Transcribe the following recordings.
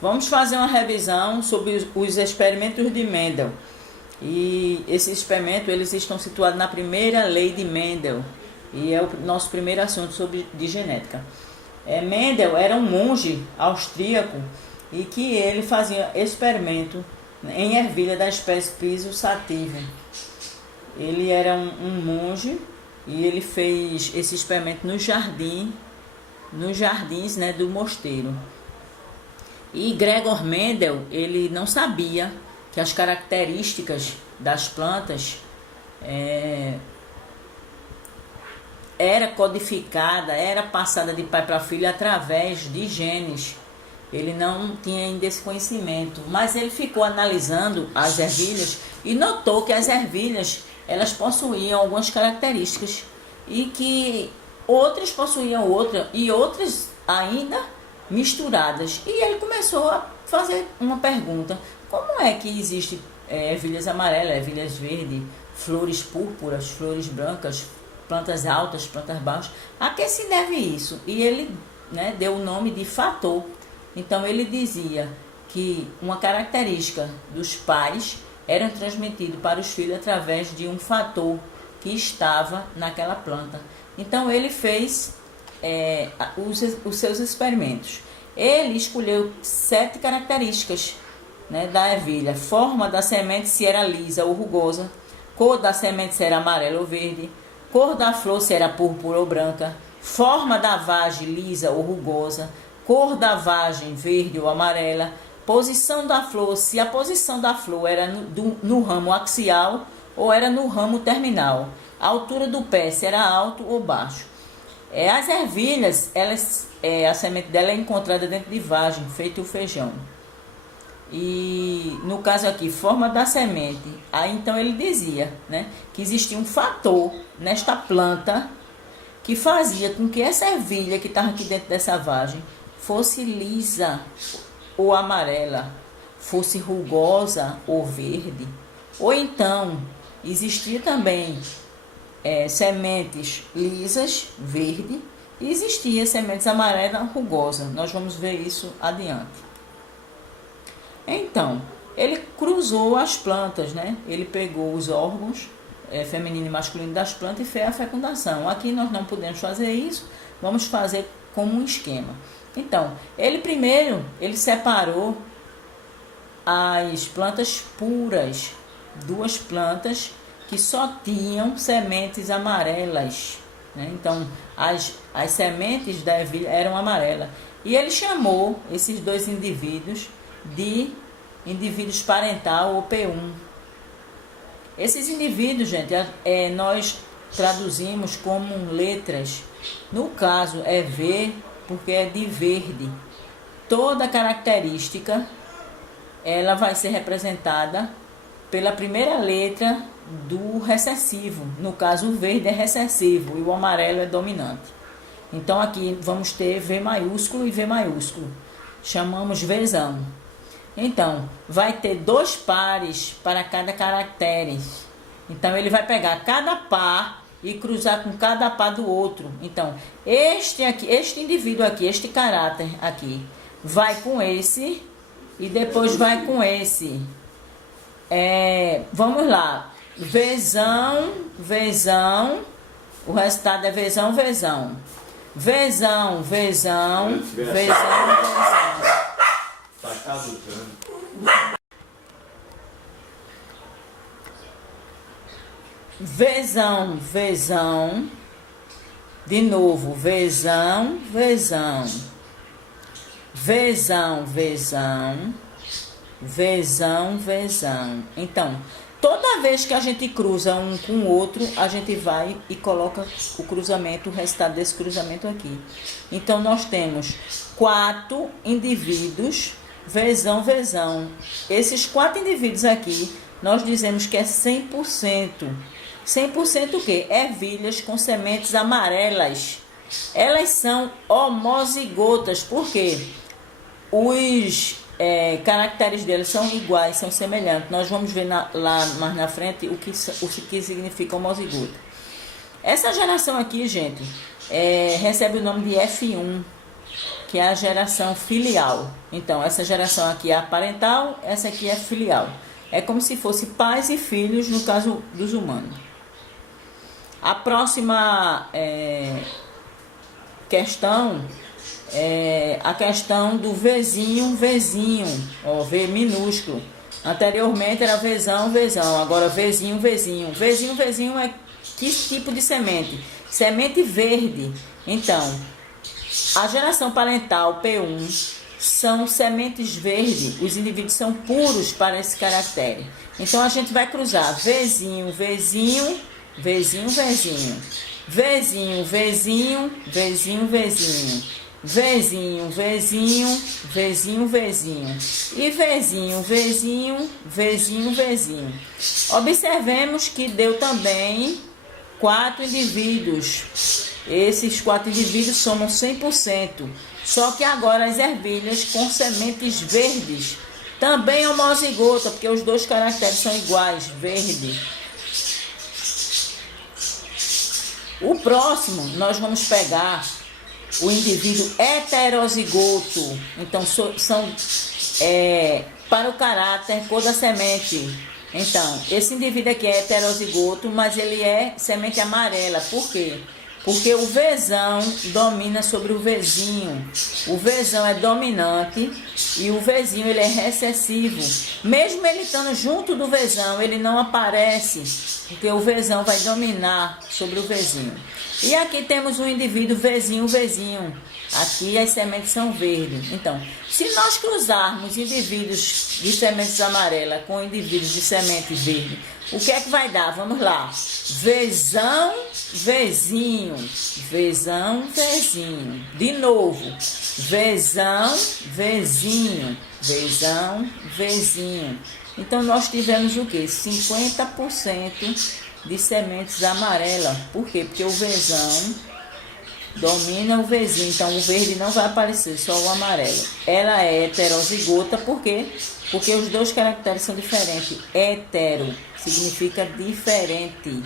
Vamos fazer uma revisão sobre os experimentos de Mendel. E esses experimentos eles estão situados na primeira lei de Mendel. E é o nosso primeiro assunto de genética. Mendel era um monge austríaco e que ele fazia experimento em ervilha da espécie Piso sativa. Ele era um monge e ele fez esse experimento nos jardins, né, do mosteiro. E Gregor Mendel, ele não sabia que as características das plantas era codificada, era passada de pai para filho através de genes. Ele não tinha ainda esse conhecimento, mas ele ficou analisando as ervilhas e notou que as ervilhas elas possuíam algumas características e que outras possuíam outra e outras ainda misturadas. E ele começou a fazer uma pergunta: como é que existe ervilhas amarelas, ervilhas verdes, flores púrpuras, flores brancas, plantas altas, plantas baixas? A que se deve isso? E ele, né, deu o nome de fator. Então ele dizia que uma característica dos pais era transmitida para os filhos através de um fator que estava naquela planta. Então ele fez os seus experimentos. Ele escolheu 7 características, né, da ervilha: forma da semente, se era lisa ou rugosa; cor da semente, se era amarela ou verde; cor da flor, se era púrpura ou branca; forma da vagem, lisa ou rugosa; cor da vagem, verde ou amarela; posição da flor, se a posição da flor era no ramo axial ou era no ramo terminal; a altura do pé, se era alto ou baixo. As ervilhas, a semente dela é encontrada dentro de vagem, feito o feijão. E no caso aqui, forma da semente. Aí então ele dizia, né, que existia um fator nesta planta que fazia com que essa ervilha que estava aqui dentro dessa vagem fosse lisa ou amarela, fosse rugosa ou verde. Ou então existia também sementes lisas, verde, e existia sementes amarelas, rugosa. Nós vamos ver isso adiante. Então, ele cruzou as plantas, né? Ele pegou os órgãos feminino e masculino das plantas e fez a fecundação. Aqui nós não podemos fazer isso, vamos fazer como um esquema. Então, ele separou as plantas puras, 2 plantas que só tinham sementes amarelas, né? Então, as sementes da ervilha eram amarelas. E ele chamou esses 2 indivíduos de indivíduos parental ou P1. Esses indivíduos, gente, nós traduzimos como letras. No caso, é V, porque é de verde. Toda característica ela vai ser representada pela primeira letra do recessivo. No caso, o verde é recessivo e o amarelo é dominante. Então aqui vamos ter V maiúsculo e V maiúsculo. Chamamos Vzão. Então, vai ter 2 pares para cada caractere. Então ele vai pegar cada par e cruzar com cada par do outro. Então, este indivíduo aqui, este caráter aqui, vai com esse e depois vai com esse. Vamos lá. Vzão, Vzão. O resultado é Vzão, Vzão. Vzão, Vzão, Vzão, Vzão. Tá caducando. Vzão, Vzão. De novo, Vzão, Vzão. Vzão, Vzão. Vzão, Vzão. Então, toda vez que a gente cruza um com o outro, a gente vai e coloca o cruzamento, o resultado desse cruzamento aqui. Então, nós temos 4 indivíduos, Vzão, Vzão. Esses 4 indivíduos aqui, nós dizemos que é 100%. 100% o quê? Ervilhas com sementes amarelas. Elas são homozigotas, porque os caracteres deles são iguais, são semelhantes. Nós vamos ver lá mais na frente o que significa homozigota. Essa geração aqui, gente, recebe o nome de F1, que é a geração filial. Então, essa geração aqui é a parental, essa aqui é filial. É como se fosse pais e filhos, no caso dos humanos. A próxima questão é a questão do Vzinho, ó, V minúsculo. Anteriormente era Vzão, agora Vzinho. Vzinho é que tipo de semente? Semente verde. Então, a geração parental P1 são sementes verdes, os indivíduos são puros para esse caractere. Então a gente vai cruzar Vzinho, Vzinho, Vzinho, Vzinho, Vzinho, Vzinho, Vzinho, Vzinho, Vzinho, Vzinho, Vzinho, Vzinho e Vzinho, Vzinho, Vzinho, Vzinho. Observemos que deu também 4 indivíduos. Esses 4 indivíduos somam 100%. Só que agora as ervilhas com sementes verdes também homozigota, porque os dois caracteres são iguais, verde. O próximo, nós vamos pegar o indivíduo heterozigoto. Então, são para o caráter, cor da semente. Então, esse indivíduo aqui é heterozigoto, mas ele é semente amarela. Por quê? Porque o Vzão domina sobre o Vzinho. O Vzão é dominante e o Vzinho ele é recessivo. Mesmo ele estando junto do Vzão, ele não aparece, porque o Vzão vai dominar sobre o Vzinho. E aqui temos um indivíduo Vzinho. Aqui as sementes são verdes. Então, se nós cruzarmos indivíduos de sementes amarelas com indivíduos de semente verde, o que é que vai dar? Vamos lá. Vzão, Vzinho. Vzão, Vzinho. De novo. Vzão, Vzinho. Vzão, Vzinho. Então, nós tivemos o quê? 50% de sementes amarelas. Por quê? Porque o Vzão domina o Vzinho. Então, o verde não vai aparecer, só o amarelo. Ela é heterozigota, por quê? Porque os dois caracteres são diferentes. Hetero significa diferente.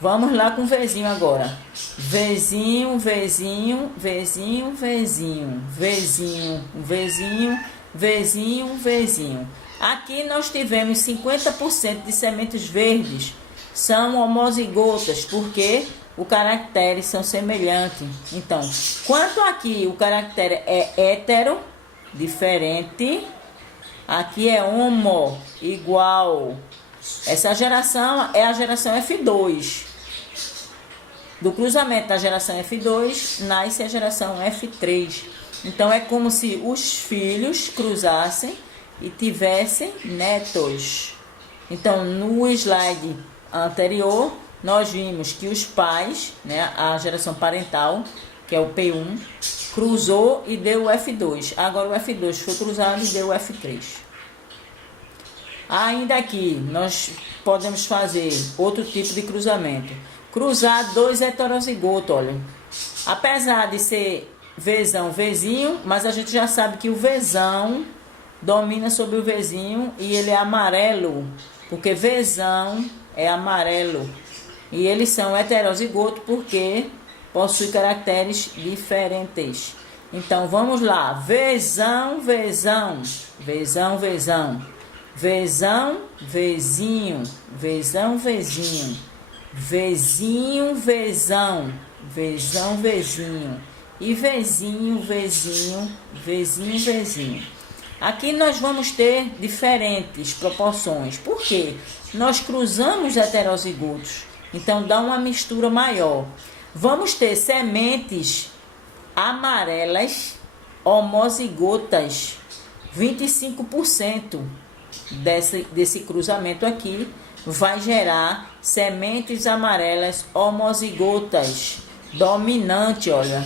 Vamos lá com o Vzinho agora. Vzinho, Vzinho, Vzinho, Vzinho. Vzinho, Vzinho, Vzinho, Vzinho. Aqui nós tivemos 50% de sementes verdes. São homozigotas, porque os caracteres são semelhantes. Então, quanto aqui o caractere é hetero, diferente, aqui é homo, igual. Essa geração é a geração F2. Do cruzamento da geração F2, nasce a geração F3. Então, é como se os filhos cruzassem e tivessem netos. Então, no slide anterior, nós vimos que os pais, né, a geração parental, que é o P1, cruzou e deu o F2. Agora o F2 foi cruzado e deu o F3. Ainda aqui, nós podemos fazer outro tipo de cruzamento. Cruzar 2 heterozigotos, olha. Apesar de ser Vzão, Vzinho, mas a gente já sabe que o Vzão domina sobre o Vzinho e ele é amarelo, porque Vzão é amarelo. E eles são heterozigotos porque possuem caracteres diferentes. Então, vamos lá. Vzão, Vzão. Vzão, Vzão. Vzão, Vzinho. Vzão, Vzinho. Vzinho, Vzão. Vzão, Vzinho. E Vzinho, Vzinho. Vzinho, Vzinho. Aqui nós vamos ter diferentes proporções. Por quê? Nós cruzamos heterozigotos. Então, dá uma mistura maior. Vamos ter sementes amarelas homozigotas. 25% desse cruzamento aqui vai gerar sementes amarelas homozigotas. Dominante, olha.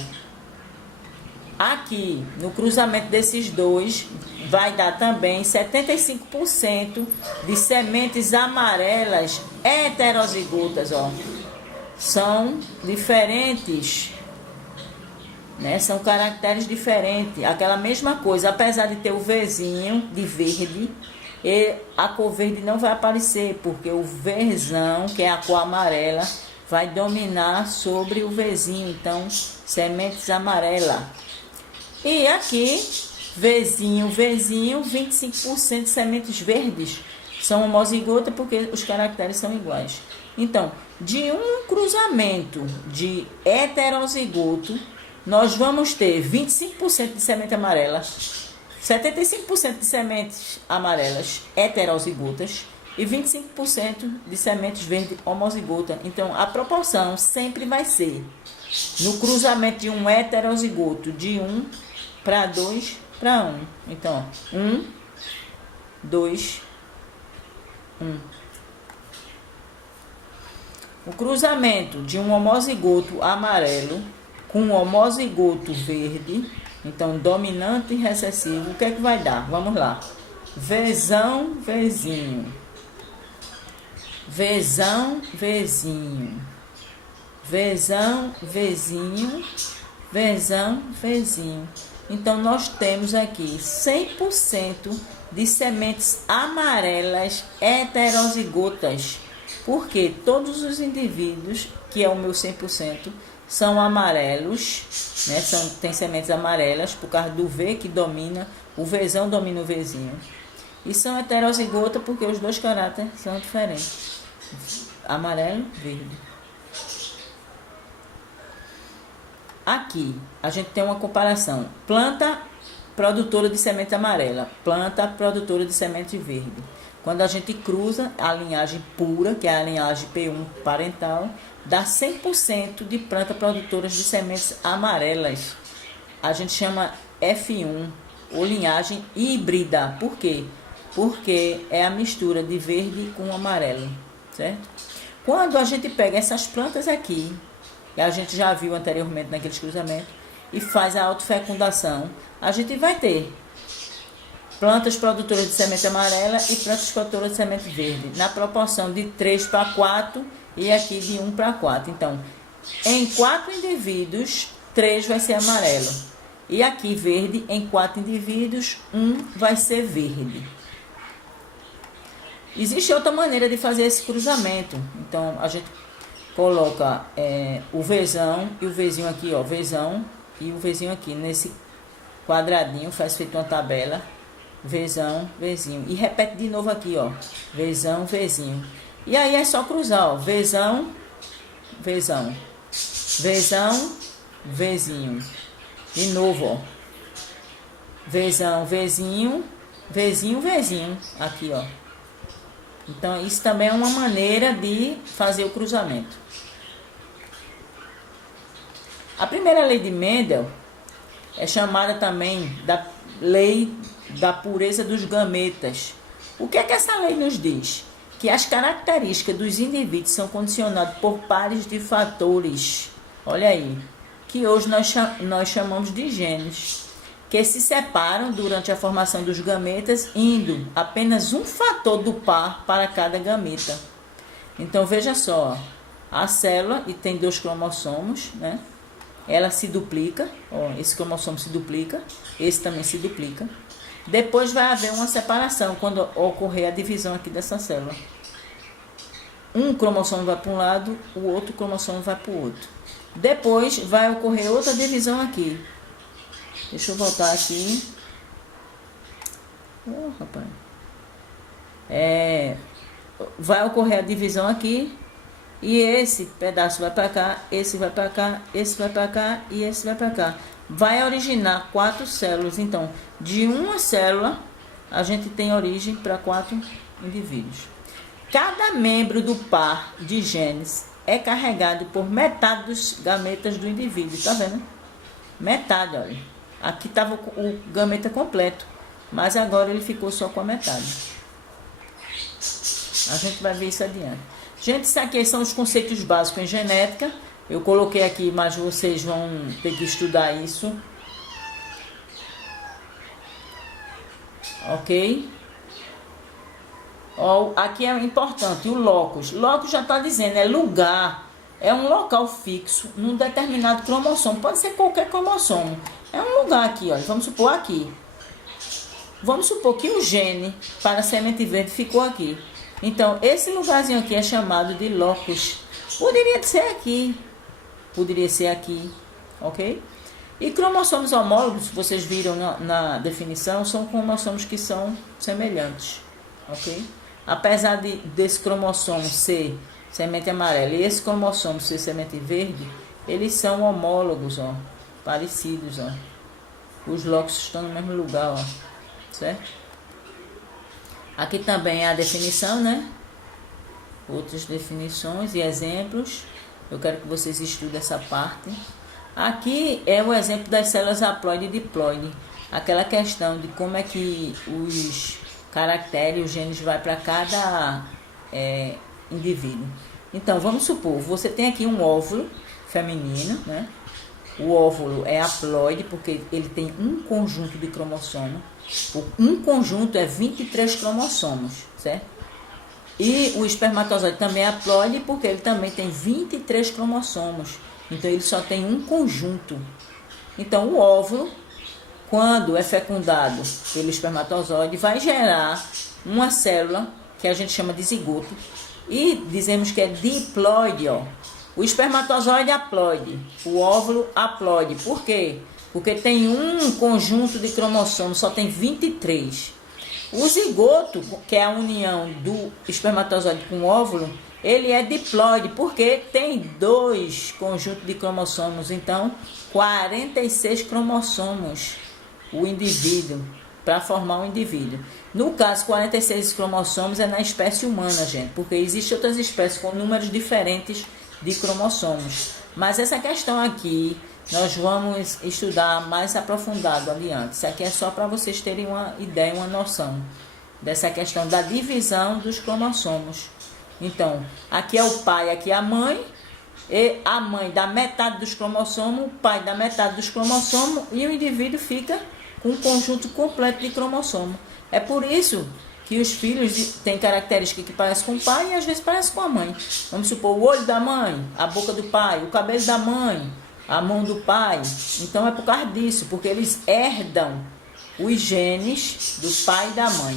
Aqui, no cruzamento desses dois, vai dar também 75% de sementes amarelas heterozigotas, ó. São diferentes, né? São caracteres diferentes. Aquela mesma coisa, apesar de ter o Vzinho de verde, e a cor verde não vai aparecer, porque o Vzão, que é a cor amarela, vai dominar sobre o Vzinho. Então, sementes amarelas. E aqui, Vzinho, 25% de sementes verdes são homozigota porque os caracteres são iguais. Então, de um cruzamento de heterozigoto, nós vamos ter 25% de semente amarela, 75% de sementes amarelas heterozigotas e 25% de sementes verdes homozigota. Então, a proporção sempre vai ser, no cruzamento de um heterozigoto, de 1 para 2 para 1. Então, 1, 2, 1. O cruzamento de um homozigoto amarelo com um homozigoto verde, então dominante e recessivo, o que é que vai dar? Vamos lá. Vzão, Vzinho. Vzão, Vzinho. Vzão, Vzinho. Vzão, Vzinho. Então, nós temos aqui 100% de sementes amarelas heterozigotas. Porque todos os indivíduos, que é o meu 100%, são amarelos, né? Tem sementes amarelas, por causa do V que domina, o Vzão domina o Vzinho. E são heterozigotas porque os dois caráteres são diferentes. Amarelo, verde. Aqui, a gente tem uma comparação. Planta produtora de semente amarela, planta produtora de semente verde. Quando a gente cruza a linhagem pura, que é a linhagem P1 parental, dá 100% de plantas produtoras de sementes amarelas. A gente chama F1, ou linhagem híbrida. Por quê? Porque é a mistura de verde com amarelo, certo? Quando a gente pega essas plantas aqui, que a gente já viu anteriormente naqueles cruzamentos, e faz a autofecundação, a gente vai ter plantas produtoras de semente amarela e plantas produtoras de semente verde, na proporção de 3 para 4 e aqui de 1 para 4. Então, em 4 indivíduos, 3 vai ser amarelo. E aqui verde, em 4 indivíduos, 1 vai ser verde. Existe outra maneira de fazer esse cruzamento. Então, a gente coloca o Vzão e o Vzinho aqui, ó, Vzão e o Vzinho aqui, nesse quadradinho, faz feito uma tabela. Vzão, Vzinho. E repete de novo aqui, ó. Vzão, Vzinho. E aí é só cruzar, ó. Vzão, Vzão. Vzão, Vzinho. De novo, ó. Vzão, Vzinho. Vzinho, Vzinho. Aqui, ó. Então, isso também é uma maneira de fazer o cruzamento. A primeira lei de Mendel é chamada também da lei da pureza dos gametas. O que é que essa lei nos diz? Que as características dos indivíduos são condicionadas por pares de fatores, olha aí, que hoje nós chamamos de genes, que se separam durante a formação dos gametas, indo apenas um fator do par para cada gameta. Então, veja só, a célula, e tem 2 cromossomos, né? Ela se duplica, ó, esse cromossomo se duplica, esse também se duplica. Depois vai haver uma separação quando ocorrer a divisão aqui dessa célula. Um cromossomo vai para um lado, o outro cromossomo vai para o outro. Depois vai ocorrer outra divisão aqui. Deixa eu voltar aqui. Oh, rapaz. Vai ocorrer a divisão aqui. E esse pedaço vai para cá, esse vai para cá, esse vai para cá e esse vai para cá. Vai originar 4 células. Então, de uma célula, a gente tem origem para 4 indivíduos. Cada membro do par de genes é carregado por metade dos gametas do indivíduo. Tá vendo? Metade, olha. Aqui estava o gameta completo, mas agora ele ficou só com a metade. A gente vai ver isso adiante. Gente, isso aqui são os conceitos básicos em genética. Eu coloquei aqui, mas vocês vão ter que estudar isso. Ok? Ó, aqui é importante, o locus. Locus já está dizendo, é lugar. É um local fixo num determinado cromossomo. Pode ser qualquer cromossomo. É um lugar aqui, ó. Vamos supor aqui. Vamos supor que o gene para a semente verde ficou aqui. Então, esse lugarzinho aqui é chamado de locus. Poderia ser aqui. Poderia ser aqui. Ok? E cromossomos homólogos, vocês viram na definição, são cromossomos que são semelhantes, ok? Apesar desse cromossomo ser semente amarela e esse cromossomo ser semente verde, eles são homólogos, ó, parecidos, ó. Os locos estão no mesmo lugar, ó, certo? Aqui também é a definição, né? Outras definições e exemplos. Eu quero que vocês estudem essa parte. Aqui é o exemplo das células haploide e diploide. Aquela questão de como é que os caracteres, os genes vai para cada indivíduo. Então, vamos supor, você tem aqui um óvulo feminino, né? O óvulo é haploide porque ele tem um conjunto de cromossomos. Um conjunto é 23 cromossomos, certo? E o espermatozoide também é haploide porque ele também tem 23 cromossomos. Então, ele só tem um conjunto. Então, o óvulo, quando é fecundado pelo espermatozoide, vai gerar uma célula que a gente chama de zigoto. E dizemos que é diploide, ó. O espermatozoide é haploide, o óvulo haploide. Por quê? Porque tem um conjunto de cromossomos, só tem 23. O zigoto, que é a união do espermatozoide com o óvulo, ele é diploide, porque tem 2 conjuntos de cromossomos, então 46 cromossomos o indivíduo, para formar um indivíduo. No caso, 46 cromossomos é na espécie humana, gente, porque existem outras espécies com números diferentes de cromossomos. Mas essa questão aqui, nós vamos estudar mais aprofundado adiante. Isso aqui é só para vocês terem uma ideia, uma noção dessa questão da divisão dos cromossomos. Então, aqui é o pai, aqui é a mãe, e a mãe dá metade dos cromossomos, o pai dá metade dos cromossomos, e o indivíduo fica com um conjunto completo de cromossomos. É por isso que os filhos têm características que parecem com o pai e às vezes parecem com a mãe. Vamos supor, o olho da mãe, a boca do pai, o cabelo da mãe, a mão do pai. Então é por causa disso, porque eles herdam os genes do pai e da mãe.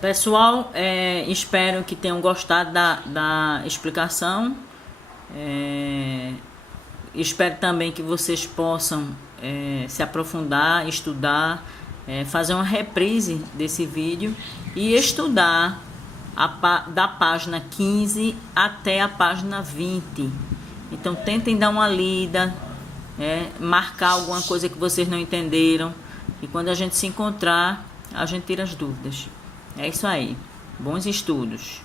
Pessoal, espero que tenham gostado da explicação. Espero também que vocês possam se aprofundar, estudar, fazer uma reprise desse vídeo e estudar da página 15 até a página 20. Então tentem dar uma lida, marcar alguma coisa que vocês não entenderam, e quando a gente se encontrar, a gente tira as dúvidas. É isso aí. Bons estudos.